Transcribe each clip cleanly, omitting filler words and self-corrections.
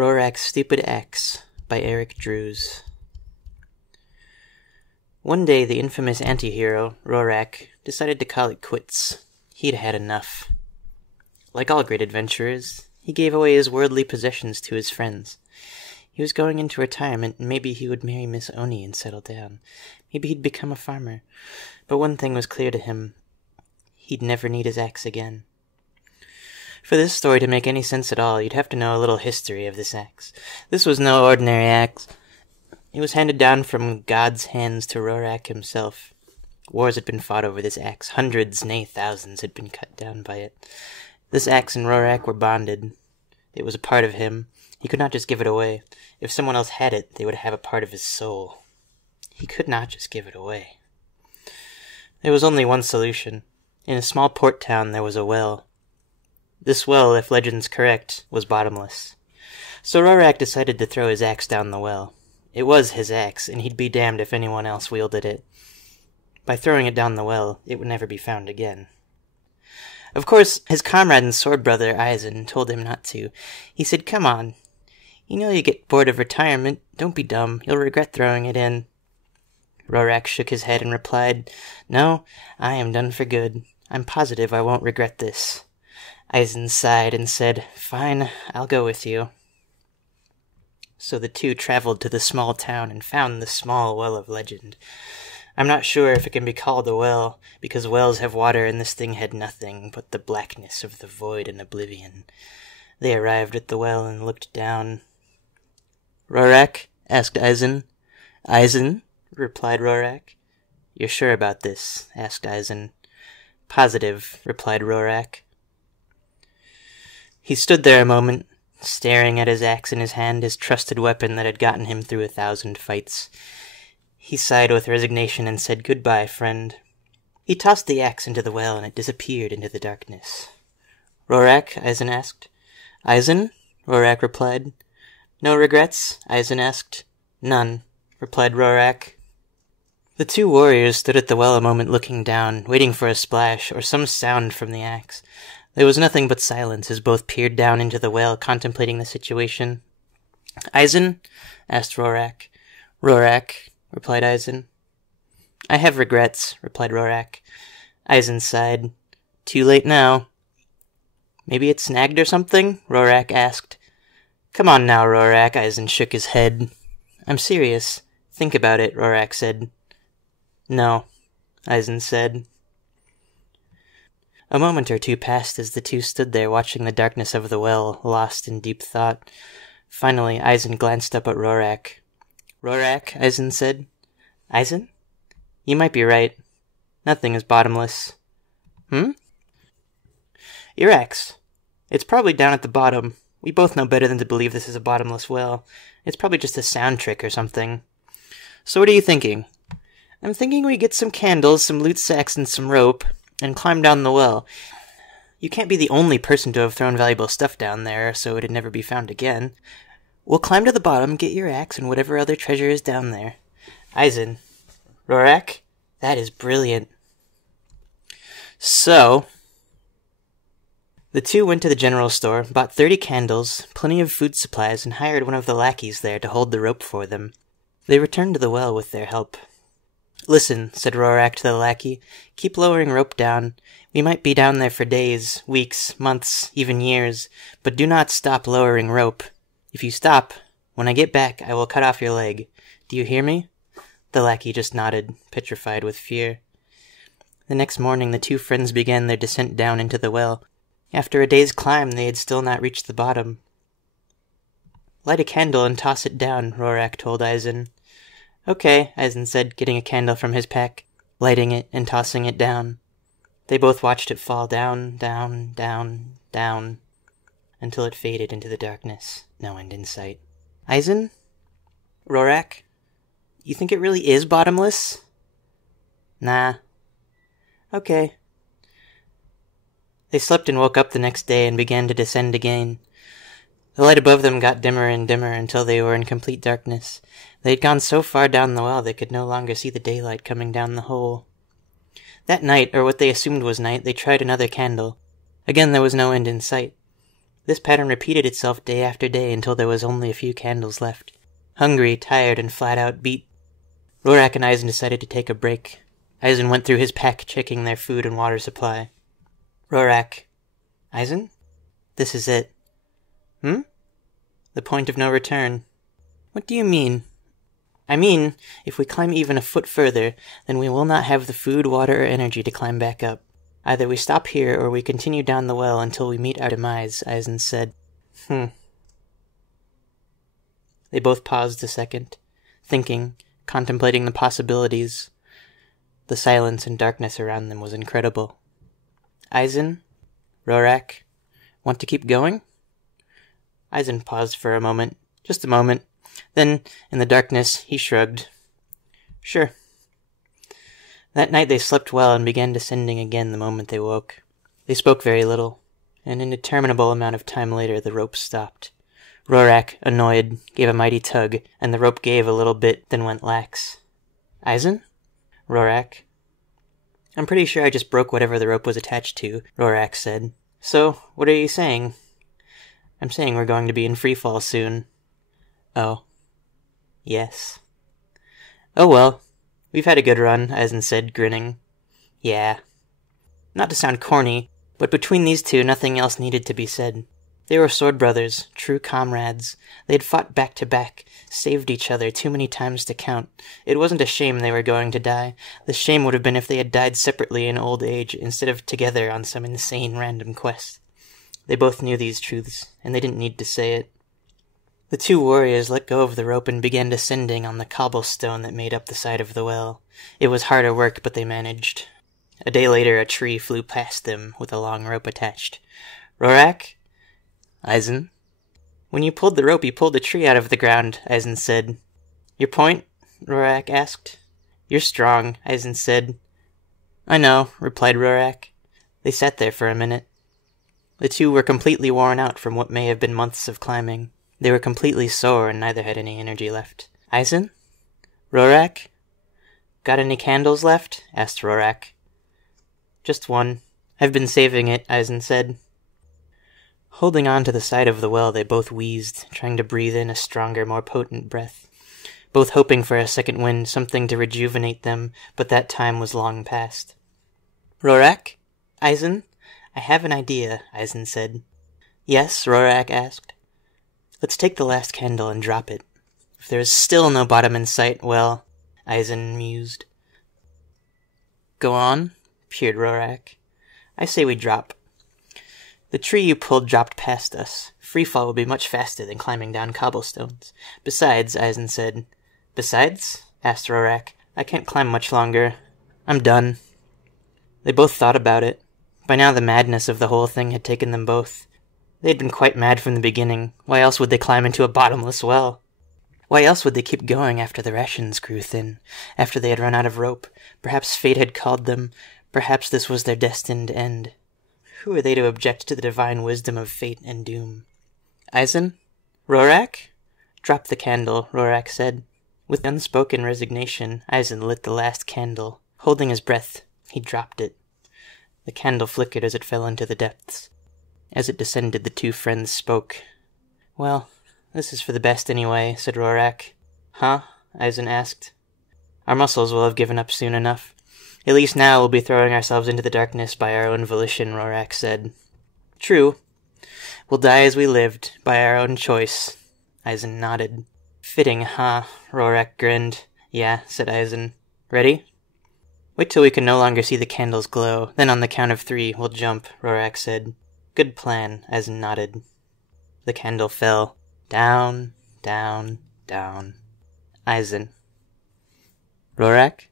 Rorac's Stupid Axe by Eric Drews. One day, the infamous anti-hero, Rorac, decided to call it quits. He'd had enough. Like all great adventurers, he gave away his worldly possessions to his friends. He was going into retirement, and maybe he would marry Miss Oni and settle down. Maybe he'd become a farmer. But one thing was clear to him. He'd never need his axe again. For this story to make any sense at all, you'd have to know a little history of this axe. This was no ordinary axe. It was handed down from God's hands to Rorac himself. Wars had been fought over this axe. Hundreds, nay thousands, had been cut down by it. This axe and Rorac were bonded. It was a part of him. He could not just give it away. If someone else had it, they would have a part of his soul. He could not just give it away. There was only one solution. In a small port town there was a well. This well, if legend's correct, was bottomless. So Rorac decided to throw his axe down the well. It was his axe, and he'd be damned if anyone else wielded it. By throwing it down the well, it would never be found again. Of course, his comrade and sword brother, Eisen, told him not to. He said, "Come on. You know you get bored of retirement. Don't be dumb. You'll regret throwing it in." Rorac shook his head and replied, "No, I am done for good. I'm positive I won't regret this." Eisen sighed and said, "Fine, I'll go with you." So the two traveled to the small town and found the small well of legend. I'm not sure if it can be called a well, because wells have water and this thing had nothing but the blackness of the void and oblivion. They arrived at the well and looked down. "Rorac?" asked Eisen. "Eisen?" replied Rorac. "You're sure about this?" asked Eisen. "Positive," replied Rorac. He stood there a moment, staring at his axe in his hand, his trusted weapon that had gotten him through 1,000 fights. He sighed with resignation and said, "Goodbye, friend." He tossed the axe into the well, and it disappeared into the darkness. "Rorac?" Eisen asked. "Eisen?" Rorac replied. "No regrets?" Eisen asked. "None," replied Rorac. The two warriors stood at the well a moment looking down, waiting for a splash or some sound from the axe. There was nothing but silence as both peered down into the well, contemplating the situation. "Eisen?" asked Rorac. "Rorac," replied Eisen. "I have regrets," replied Rorac. Eisen sighed. "Too late now." "Maybe it's snagged or something?" Rorac asked. "Come on now, Rorac," Eisen shook his head. "I'm serious. Think about it," Rorac said. "No," Eisen said. A moment or two passed as the two stood there watching the darkness of the well, lost in deep thought. Finally, Eisen glanced up at Rorac. "Rorac," Eisen said. "Eisen? You might be right. Nothing is bottomless." "Hmm?" "Your axe. It's probably down at the bottom. We both know better than to believe this is a bottomless well. It's probably just a sound trick or something. So what are you thinking?" "I'm thinking we get some candles, some loot sacks, and some rope, and climb down the well. You can't be the only person to have thrown valuable stuff down there, so it'd never be found again. We'll climb to the bottom, get your axe, and whatever other treasure is down there." "Eisen. Rorac? That is brilliant." So the two went to the general store, bought 30 candles, plenty of food supplies, and hired one of the lackeys there to hold the rope for them. They returned to the well with their help. "Listen," said Rorac to the lackey, "keep lowering rope down. We might be down there for days, weeks, months, even years, but do not stop lowering rope. If you stop, when I get back, I will cut off your leg. Do you hear me?" The lackey just nodded, petrified with fear. The next morning, the two friends began their descent down into the well. After a day's climb, they had still not reached the bottom. "Light a candle and toss it down," Rorac told Eisen. "Okay," Eisen said, getting a candle from his pack, lighting it and tossing it down. They both watched it fall down, down, down, down, until it faded into the darkness. No end in sight. "Eisen? Rorac? You think it really is bottomless?" "Nah." "Okay." They slept and woke up the next day and began to descend again. The light above them got dimmer and dimmer until they were in complete darkness. They had gone so far down the well they could no longer see the daylight coming down the hole. That night, or what they assumed was night, they tried another candle. Again there was no end in sight. This pattern repeated itself day after day until there was only a few candles left. Hungry, tired, and flat-out beat, Rorac and Eisen decided to take a break. Eisen went through his pack, checking their food and water supply. Rorac. Eisen? This is it. The point of no return. What do you mean? I mean, if we climb even a foot further, then we will not have the food, water, or energy to climb back up. Either we stop here, or we continue down the well until we meet our demise, Eisen said. They both paused a second, thinking, contemplating the possibilities. The silence and darkness around them was incredible. Eisen? Rorac? Want to keep going? Eisen paused for a moment. Just a moment. Then, in the darkness, he shrugged. Sure. That night they slept well and began descending again the moment they woke. They spoke very little. An indeterminable amount of time later the rope stopped. Rorac, annoyed, gave a mighty tug, and the rope gave a little bit, then went lax. Eisen? Rorac? I'm pretty sure I just broke whatever the rope was attached to, Rorac said. So, what are you saying? I'm saying we're going to be in freefall soon. Oh. Yes. Oh well. We've had a good run, Eisen said, grinning. Yeah. Not to sound corny, but between these two nothing else needed to be said. They were sword brothers, true comrades. They had fought back to back, saved each other too many times to count. It wasn't a shame they were going to die. The shame would have been if they had died separately in old age, instead of together on some insane random quest. They both knew these truths, and they didn't need to say it. The two warriors let go of the rope and began descending on the cobblestone that made up the side of the well. It was harder work, but they managed. A day later, a tree flew past them with a long rope attached. Rorac? Eisen? When you pulled the rope, you pulled the tree out of the ground, Eisen said. Your point? Rorac asked. You're strong, Eisen said. I know, replied Rorac. They sat there for a minute. The two were completely worn out from what may have been months of climbing. They were completely sore and neither had any energy left. Eisen? Rorac? Got any candles left? Asked Rorac. Just one. I've been saving it, Eisen said. Holding on to the side of the well, they both wheezed, trying to breathe in a stronger, more potent breath. Both hoping for a second wind, something to rejuvenate them, but that time was long past. Rorac? Eisen? I have an idea, Eisen said. Yes, Rorac asked. Let's take the last candle and drop it. If there is still no bottom in sight, well, Eisen mused. Go on, peered Rorac. I say we drop. The tree you pulled dropped past us. Freefall will be much faster than climbing down cobblestones. Besides, Eisen said. Besides? Asked Rorac. I can't climb much longer. I'm done. They both thought about it. By now the madness of the whole thing had taken them both. They'd been quite mad from the beginning. Why else would they climb into a bottomless well? Why else would they keep going after the rations grew thin, after they had run out of rope? Perhaps fate had called them. Perhaps this was their destined end. Who are they to object to the divine wisdom of fate and doom? Eisen? Rorac? Drop the candle, Rorac said. With unspoken resignation, Eisen lit the last candle. Holding his breath, he dropped it. The candle flickered as it fell into the depths. As it descended, the two friends spoke. Well, this is for the best anyway, said Rorac. Huh? Eisen asked. Our muscles will have given up soon enough. At least now we'll be throwing ourselves into the darkness by our own volition, Rorac said. True. We'll die as we lived, by our own choice. Eisen nodded. Fitting, huh? Rorac grinned. Yeah, said Eisen. Ready? Wait till we can no longer see the candles glow. Then on the count of 3, we'll jump, Rorac said. Good plan, Eisen nodded. The candle fell. Down, down, down. Eisen. Rorac?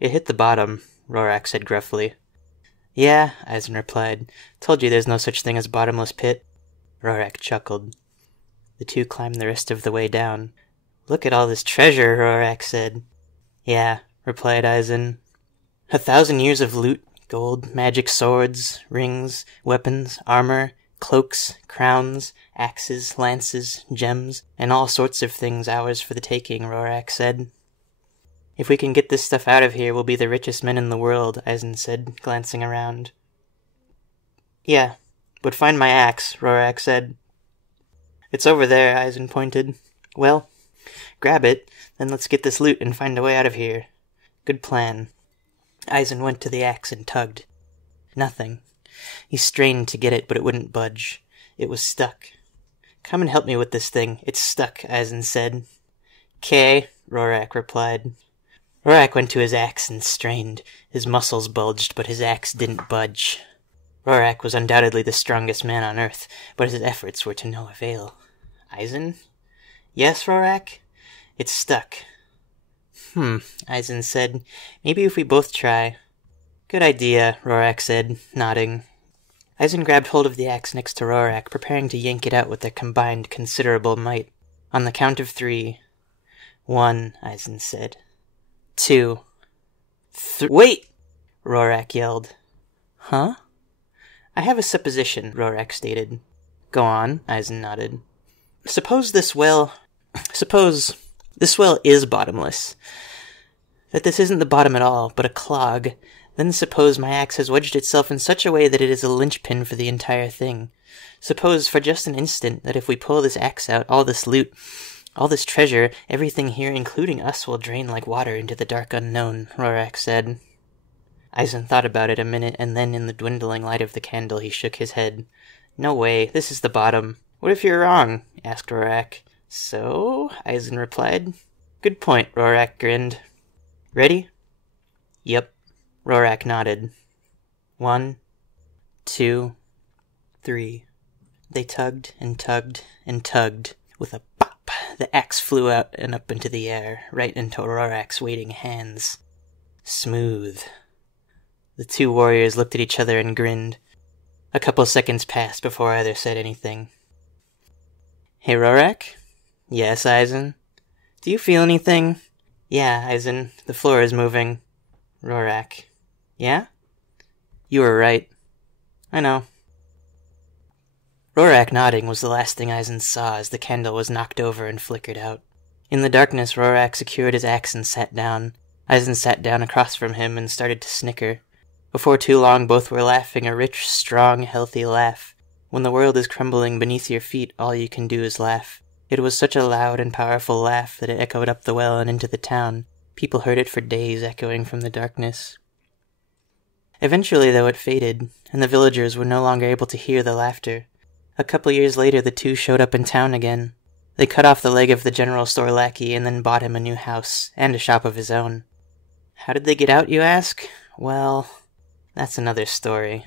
It hit the bottom, Rorac said gruffly. Yeah, Eisen replied. Told you there's no such thing as bottomless pit. Rorac chuckled. The two climbed the rest of the way down. Look at all this treasure, Rorac said. Yeah, replied Eisen. 1,000 years of loot, gold, magic swords, rings, weapons, armor, cloaks, crowns, axes, lances, gems, and all sorts of things ours for the taking, Rorac said. If we can get this stuff out of here, we'll be the richest men in the world, Eisen said, glancing around. Yeah, But find my axe, Rorac said. It's over there, Eisen pointed. Well, grab it, then let's get this loot and find a way out of here. Good plan. Eisen went to the axe and tugged. Nothing. He strained to get it, but it wouldn't budge. It was stuck. Come and help me with this thing. It's stuck, Eisen said. "'Kay," Rorac replied. Rorac went to his axe and strained. His muscles bulged, but his axe didn't budge. Rorac was undoubtedly the strongest man on Earth, but his efforts were to no avail. Eisen? Yes, Rorac? It's stuck. Eisen said. Maybe if we both try. Good idea, Rorac said, nodding. Eisen grabbed hold of the axe next to Rorac, preparing to yank it out with their combined considerable might. On the count of 3. 1, Eisen said. 2. Wait! Rorac yelled. Huh? I have a supposition, Rorac stated. Go on, Eisen nodded. Suppose this well is bottomless. That this isn't the bottom at all, but a clog. Then suppose my axe has wedged itself in such a way that it is a linchpin for the entire thing. Suppose, for just an instant, that if we pull this axe out, all this loot, all this treasure, everything here, including us, will drain like water into the dark unknown, Rorac said. Eisen thought about it a minute, and then in the dwindling light of the candle he shook his head. No way, this is the bottom. What if you're wrong? Asked Rorac. So? Eisen replied. Good point, Rorac grinned. Ready? Yep. Rorac nodded. 1, 2, 3. They tugged and tugged and tugged. With a pop, the axe flew out and up into the air, right into Rorac's waiting hands. Smooth. The two warriors looked at each other and grinned. A couple seconds passed before either said anything. Hey, Rorac? Yes, Eisen? Do you feel anything? Yeah, Eisen. The floor is moving. Rorac. Yeah? You were right. I know. Rorac nodding was the last thing Eisen saw as the candle was knocked over and flickered out. In the darkness, Rorac secured his axe and sat down. Eisen sat down across from him and started to snicker. Before too long, both were laughing a rich, strong, healthy laugh. When the world is crumbling beneath your feet, all you can do is laugh. It was such a loud and powerful laugh that it echoed up the well and into the town. People heard it for days, echoing from the darkness. Eventually, though, it faded, and the villagers were no longer able to hear the laughter. A couple years later, the two showed up in town again. They cut off the leg of the general store lackey and then bought him a new house, and a shop of his own. How did they get out, you ask? Well, that's another story.